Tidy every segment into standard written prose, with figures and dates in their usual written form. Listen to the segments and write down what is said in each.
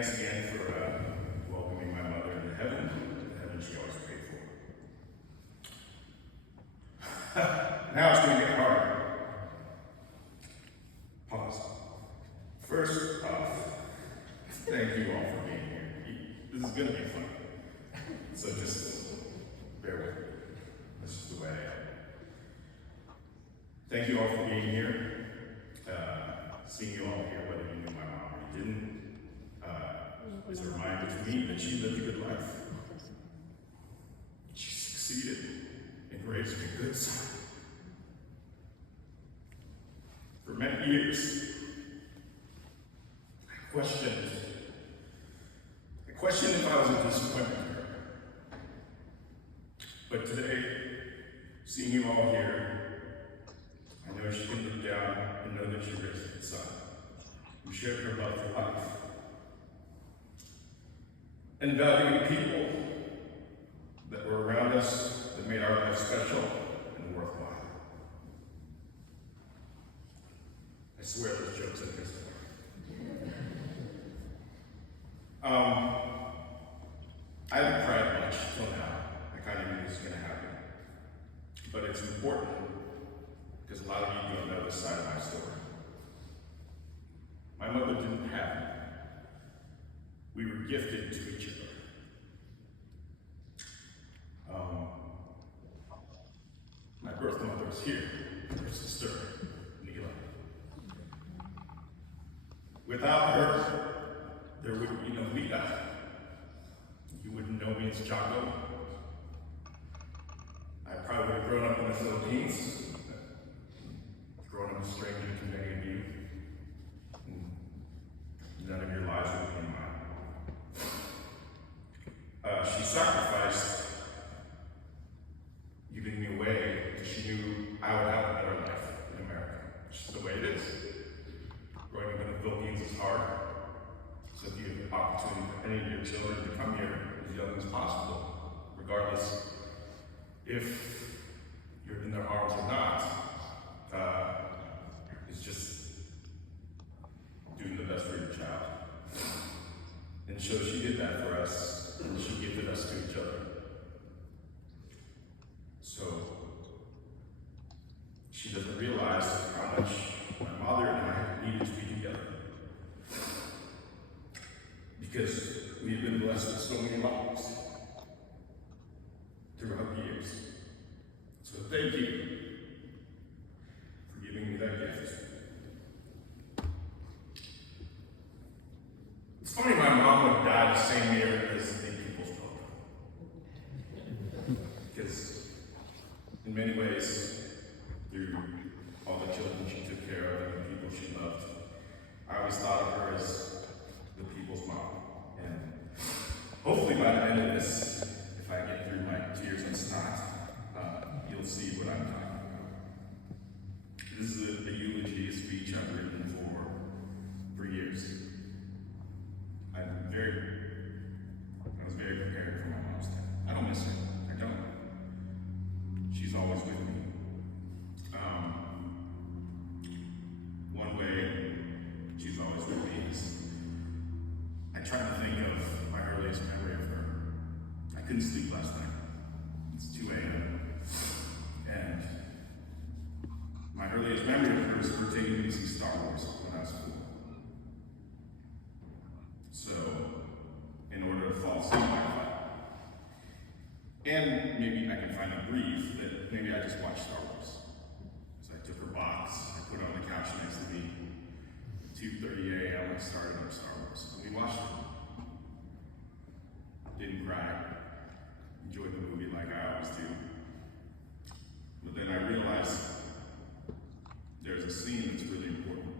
thanks again for welcoming my mother into heaven, the heaven she always prayed for. Now it's going to get harder. Pause. First off, thank you all for being here. This is going to be fun. So just bear with me. This is the way I am. Thank you all for being here. Seeing you all here, whether you knew my mom or you didn't, is a reminder to me that she lived a good life. She succeeded in raising a good son. For many years, I questioned if I was a disappointment to her. But today, seeing you all here, I know she can look down and know that she raised a good son, who shared her love for life, and valuing people that were around us that made our life special and worthwhile. I swear there's jokes in this one. I haven't cried much till now. I kind of knew this was going to happen. But it's important because a lot of you don't know this side of my story. My mother didn't have me. We were gifted to each other. My birth mother is here, her sister, Neela. Without her, there would be no Vida. You wouldn't know me as Jaco. I probably would have grown up in the Philippines, grown up a stranger to many of you. None of your lives would be mine. She sacrificed giving me away because she knew I would have a better life in America. It's just the way it is. Growing up in the Philippines is hard. So if you have the opportunity for any of your children to come here as young as possible, regardless if you're in their arms or not, it's just doing the best for your child. And so she did that for us, and she gifted us to each other. So she doesn't realize how much my mother and I needed to be together. Because we've been blessed with so many moms throughout the years. So thank you for giving me that gift. It's funny, my mom would die the same year as the People's Pope. Because in many ways, through all the children she took care of and the people she loved, I always thought of her as the people's mom. And hopefully by the end of this, if I get through my tears and snot, you'll see what I'm talking about. This is a eulogy, a speech I've written for years. I was very prepared for my mom's death. I don't miss her. I don't. She's always with me. One way she's always with me is I try to think of my earliest memory of her. I couldn't sleep last night. It's 2 a.m. And my earliest memory of her is her taking me to see Star Wars when I was 4. So, in order to fall asleep, I thought, and maybe I can finally breathe, that maybe I just watched Star Wars. So I took her box, I put it on the couch next to me. 2:30 a.m. I started up Star Wars, and we watched it. Didn't cry, enjoyed the movie like I always do. But then I realized there's a scene that's really important.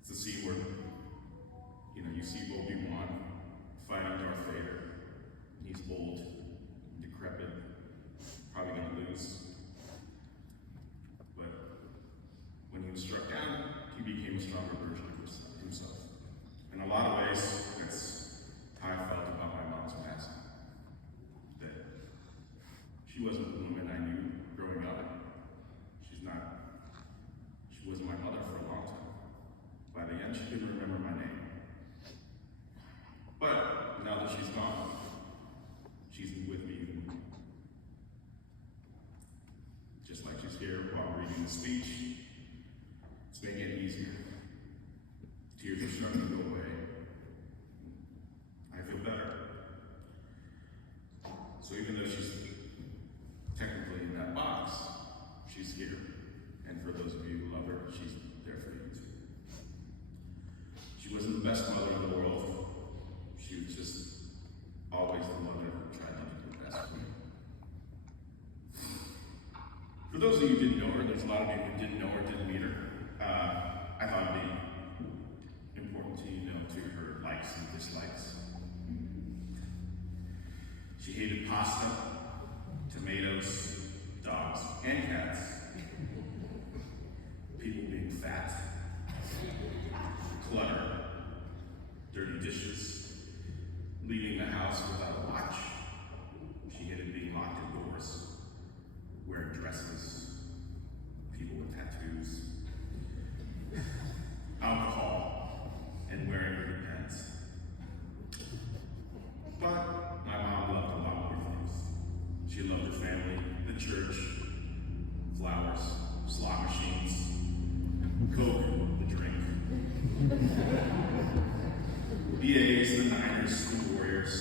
It's the scene where you see Obi-Wan fighting Darth Vader. He's old, decrepit, probably gonna lose. But when he was struck down, he became a stronger version of himself. In a lot of ways, that's how I felt about my mom's passing. That she wasn't the woman I knew growing up. She wasn't my mother for a long time. By the end, she didn't remember my name. she's here while reading the speech. It's making it easier. Tears are starting to go away. I feel better. So even though she's technically in that box, she's here. And for those of you who love her, she's there for you too. She wasn't the best mother in the world. She was just always the mother who tried to do the best for you. For those of you who didn't know her, there's a lot of you who didn't know her, didn't meet her. I thought it'd be important to you know to her likes and dislikes. She hated pasta, tomatoes, dogs, and cats. People being fat, clutter, dirty dishes, leaving the house without a watch. She hated being locked indoors, wearing dresses, people with tattoos, alcohol, and wearing her pants. But my mom loved a lot more things. She loved her family, the church, flowers, slot machines, Coke, the drink, the A's, the Niners, the Warriors,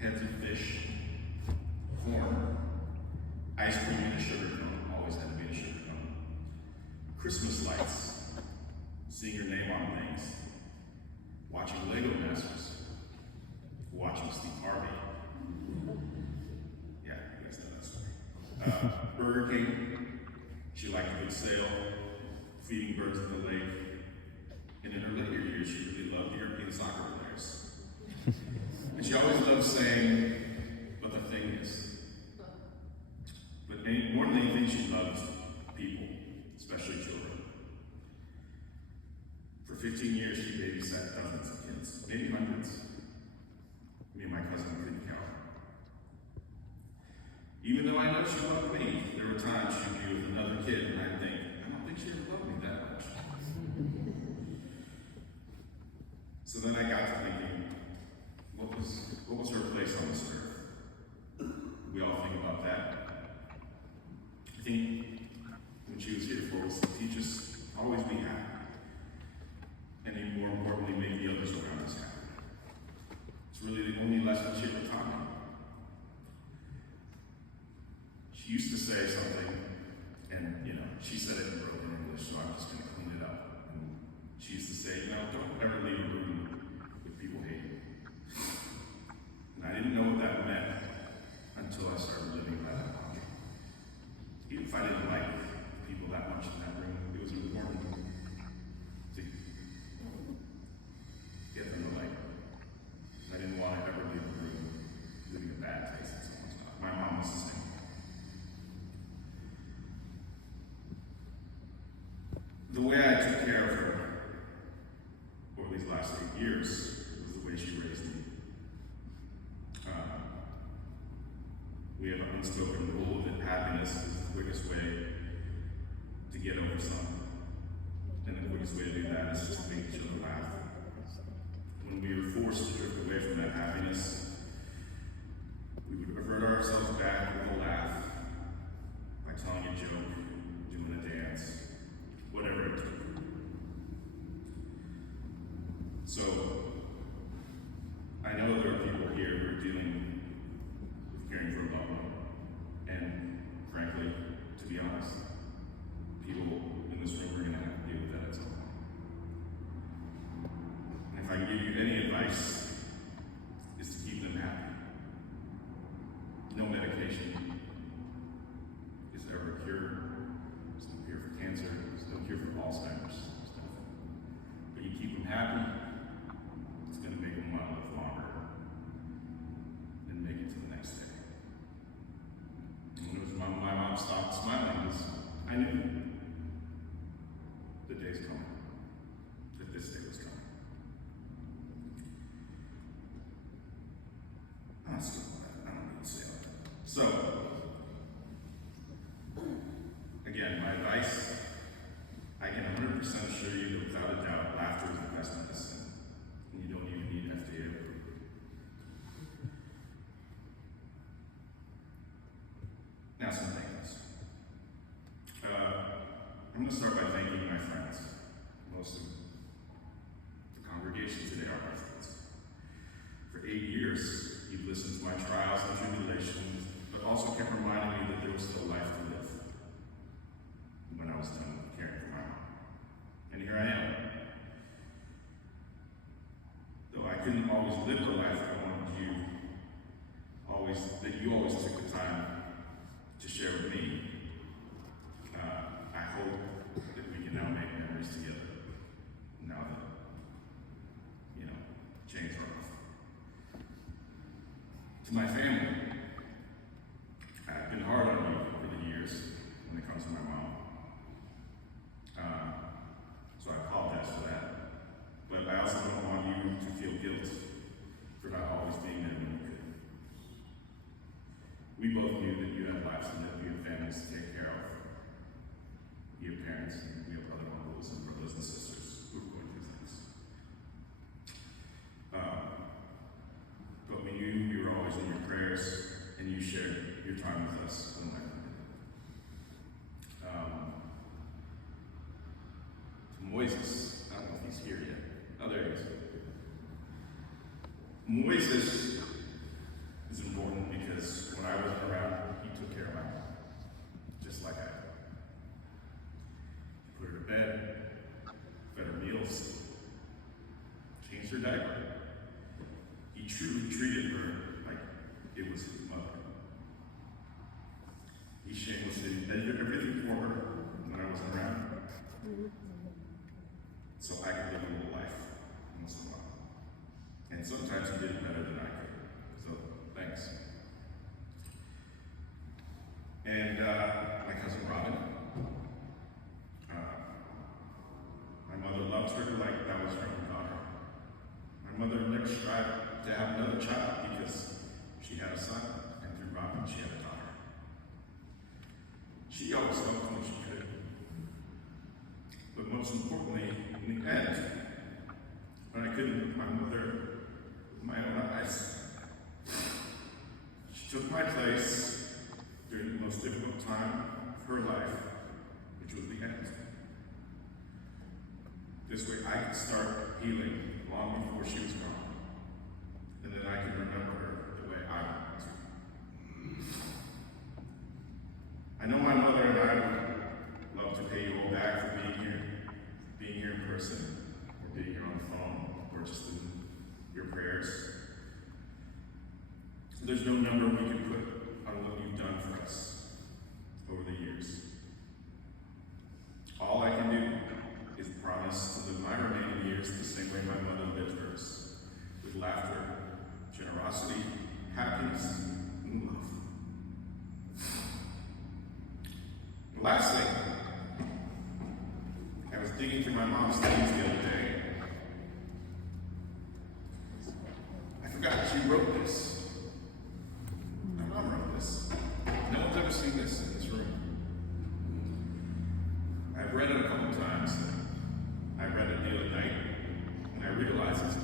heads of fish, corn, ice cream and a sugar cone, always had to be a sugar cone, Christmas lights, seeing your name on things, watching Lego Masters, watching Steve Harvey. Yeah, you guys know that story. Burger King, she liked a good sale, feeding birds in the lake, and in her later years, she really loved European soccer players. And she always loved saying, but the thing is. But more than anything, she loved people, especially children. For 15 years, she babysat dozens of kids, maybe hundreds. Me and my cousin couldn't count. Even though I know she loved me, there were times she'd be with another kid, and I'd think, I don't think she ever loved me that much. So then I got to thinking, what was her place on this earth? We all think about that. I think when she was here for us to teach us, always be happy. And even more importantly, make the others around us happy. It's really the only lesson she ever taught me. She used to say something, and she said it in broken English, so I'm just going to clean it up. And she used to say, don't ever leave a room with people hating. And I didn't know what that meant until I started living by that mantra. Even if I didn't like people that much in that room, it was important to get them to like me. I didn't want to ever leave a room leaving a bad taste in someone's mouth. My mom was the same. The way I took care of her over these last 8 years was the way she raised me. We have an unspoken rule that happiness is the quickest way to get over something. And the quickest way to do that is just to make each other laugh. When we were forced to drift away from that happiness, we would revert ourselves back with a laugh by telling a joke, doing a dance, whatever it took. So, I know there are people here who are dealing with caring for a loved one. And frankly, to be honest, people in this room are going to have to deal with that at some point. And if I can give you any advice, is to keep them happy. No medication is ever a cure. There's no cure for cancer. There's no cure for Alzheimer's. There's nothing. But you keep them happy, it's going to make them want to live longer and make it to the next day. And when my mom stopped smiling, I knew the day's coming, that this day was coming. I don't need to say that. So, again, my advice, I can 100% assure you that without a doubt, laughter is the best medicine. And you don't even need FDA approval. Now some things. I'm going to start by thanking my friends. Most of the congregation today are my friends. For 8 years, you've listened to my trials and tribulations, but also kept reminding me that there was still life to live when I was done caring for my mom. And here I am. Though I couldn't always live the life I wanted that you always took the time to share with me, I hope that we can now make memories together. Now that, chains are off. To my family, I've been hard on you over the years when it comes to my mom. So I apologize for that. But I also don't want you to feel guilt for not always being there when you could. We both knew that you had lives and that you had families to take care of. You have parents, and we have other uncles and brothers and sisters who are going through things. But we knew you were always in your prayers, and you shared your time with us on that. To Moises, I don't know if he's here yet. Oh, there he is. Moises is important because when I wasn't around, he took care of my mom, just like I did. He put her to bed, fed her meals, changed her diaper. He truly treated her like it was his mother. He shamelessly did everything for her when I wasn't around, so I could live a little life once in a while. And sometimes he did it better than I could. So thanks. And my cousin Robin. My mother loved her like that was her own daughter. My mother never strived to have another child because she had a son, and through Robin she had a daughter. She always helped when she could. But most importantly, in the end, when I couldn't look my mother with my own eyes, she took my place during the most difficult time of her life, which was the end. This way I could start healing long before she was gone, and then I could remember her the way I wanted to. I know my mother and I would love to pay you all back for being here in person, or being here on the phone, or just in your prayers. There's no number we can put on what you've done for us over the years. All I can do is promise to live my remaining years the same way my mother lived hers, with laughter, generosity, happiness, and love. Lastly, I was digging through my mom's things the other day. I forgot that she wrote this. My mom wrote this. No one's ever seen this in this room. I've read it a couple times. I read it the other night, and I realized it's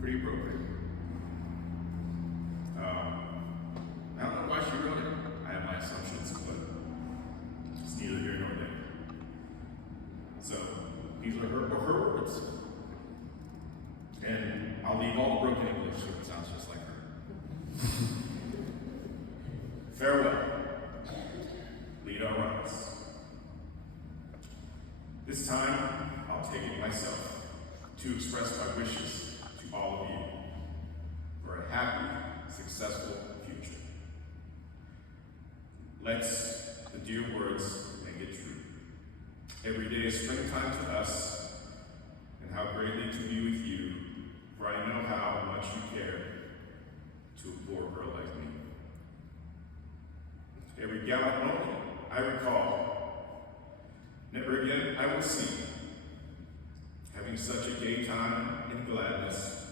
pretty appropriate. I don't know why she wrote it. I have my assumptions, but it's neither here nor there. So, these are her words. And I'll leave all the broken English so it sounds just like her. Farewell, Lita Runs. This time, I'll take it myself to express my wishes to all of you for a happy, successful future. Let's the dear words make it true. Every day is springtime to us, and how greatly to be with you, for I know how much you care to a poor girl like me. Every gallant moment I recall, never again I will see, having such a gay time and gladness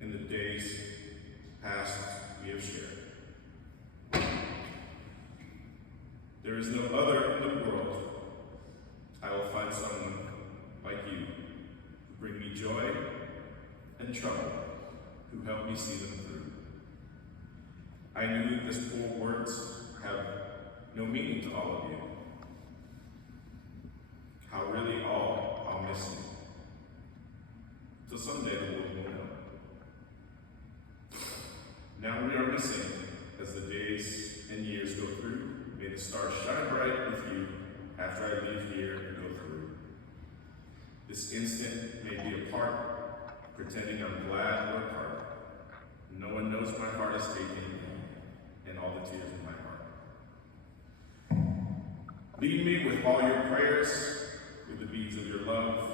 in the days past we have shared. There is no other in the world I will find someone like you who bring me joy and trouble, who help me see them through. I knew that these poor words have no meaning to all of you, how really all I'll miss you. Till someday the Lord will know. Now we are missing as the days and years go through. May the stars shine bright with you after I leave here and go through. This instant may be apart, pretending I'm glad we're apart. No one knows my heart is aching and all the tears in my heart. Lead me with all your prayers, with the beads of your love,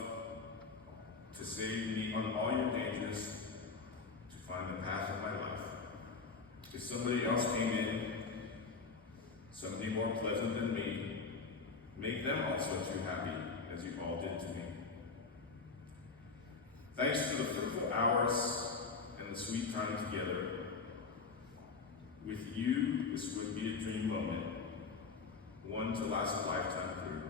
to save me on all your dangers, to find the path of my life. If somebody else came in, somebody more pleasant than me, make them also too happy as you all did to me. Thanks to the fruitful hours and the sweet time together, with you this would be a dream moment, one to last a lifetime through.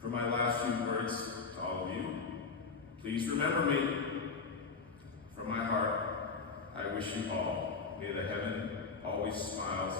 For my last few words to all of you, please remember me. From my heart, I wish you all, may the heaven always smiles